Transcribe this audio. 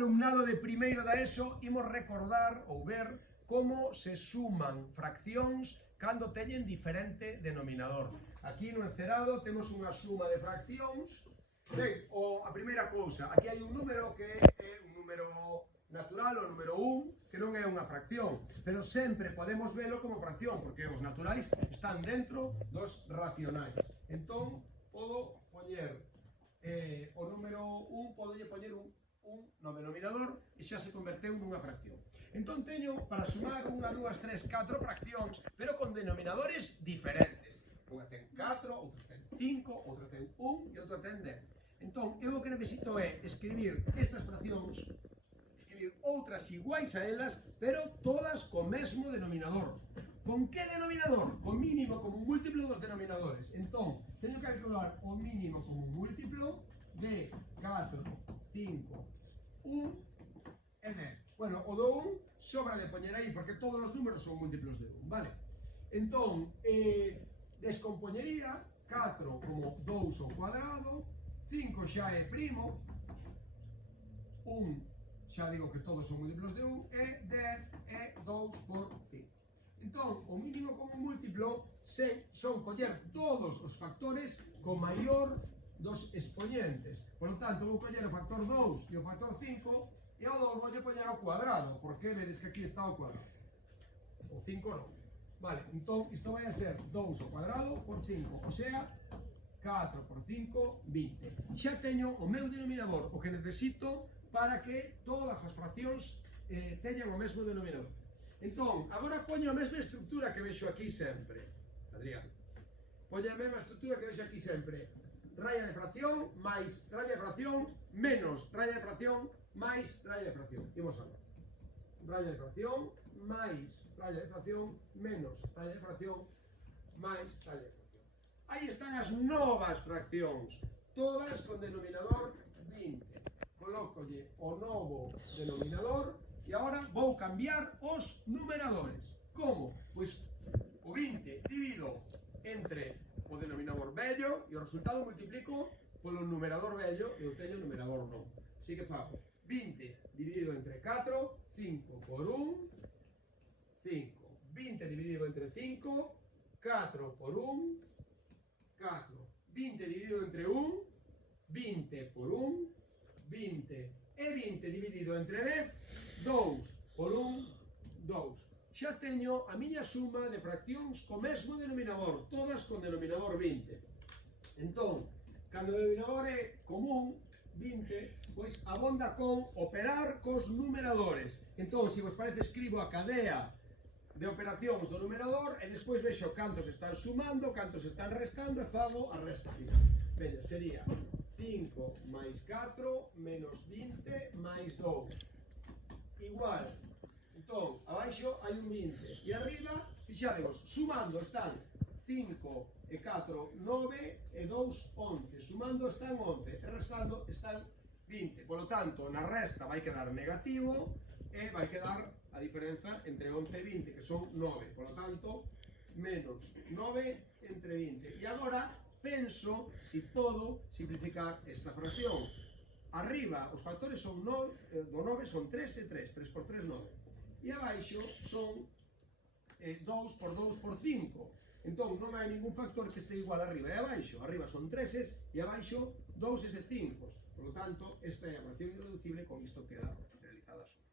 alumnado de primeiro da ESO imos recordar ou ver como se suman fraccións cando teñen diferente denominador. Aquí no encerado temos unha suma de fraccións. Ben, a primeira cousa, aquí hai un número que é un número natural, o número 1, que non é unha fracción, pero sempre podemos velo como fracción, porque os naturais están dentro dos racionais. Entón, podo poñer o número 1, podolle poñer un no denominador e xa se converteu nunha fracción. Entón teño para sumar 1, 2, 3, 4 fraccións, pero con denominadores diferentes. Unha ten 4, outra ten 5, outra ten 1 e outra ten 10. Entón, eu o que necesito é escribir estas fraccións, escribir outras iguais a elas, pero todas co mesmo denominador. Con que denominador? Con mínimo común múltiplo dos denominadores. Entón, teño que calcular o mínimo común múltiplo de 4, 5, 1 e 10. Bueno, o do 1 sobra de poñer aí, porque todos os números son múltiplos de 1, vale? Entón, descompoñería 4 como 2 ao cuadrado, 5 xa é primo, 1 xa digo que todos son múltiplos de 1, e 10 é 2 por 5. Entón, o mínimo común múltiplo son coller todos os factores co maior dos expoñentes. Por lo tanto, vou coller o factor 2 e o factor 5 e ao 2 vou poñer ao cuadrado, porque vedes que aquí está o cuadrado. O 5 non. Vale, entón isto vai a ser 2 ao cuadrado por 5, o sea, 4 por 5, 20. Xa teño o meu denominador, o que necesito para que todas as fraccións teñan o mesmo denominador. Entón, agora poño a mesma estructura que vexo aquí sempre. Adrián, poño a mesma estructura que vexo aquí sempre. Raya de fracción máis raya de fracción menos raya de fracción máis raya de fracción. Imos a ver. Raya de fracción máis raya de fracción menos raya de fracción máis raya de fracción. Aí están as novas fraccións, todas con denominador 20. Colócolle o novo denominador e agora vou cambiar os numeradores. Como? Pois o 20 divido entre o denominador vello e o resultado multiplico polo numerador vello e eu teño o numerador non. Así que fago 20 dividido entre 4, 5 por 1, 5. 20 dividido entre 5, 4 por 1, 4. 20 dividido entre 1, 20 por 1, 20. E 20 dividido entre 10, 2 por 1, 2. Xa teño a miña suma de fraccións co mesmo denominador, todas con denominador 20. Entón, cando o denominador é común, 20, pois abonda con operar cos numeradores. Entón, se vos parece, escribo a cadea de operacións do numerador e despois vexo cantos están sumando, cantos están restando e fago a resta final. Veña, sería 5 máis 4 menos 20 máis 2 igual. Entón, abaixo hai un 20 e arriba, fixadevos, sumando están 5 e 4, 9 e 2, 11. Sumando están 11 e restando están 20. Por lo tanto, na resta vai quedar negativo e vai quedar a diferenza entre 11 e 20, que son 9. Por lo tanto, menos 9 entre 20. E agora penso se podo simplificar esta fracción. Arriba, os factores son 9, do 9 son 3 e 3. 3 por 3, 9. E abaixo son 2 por 2 por 5. Entón, non hai ningún factor que este igual arriba e abaixo. Arriba son 3 e abaixo 2 e 5. Por lo tanto, esta é a fracción irreducible, con isto queda realizada a suma.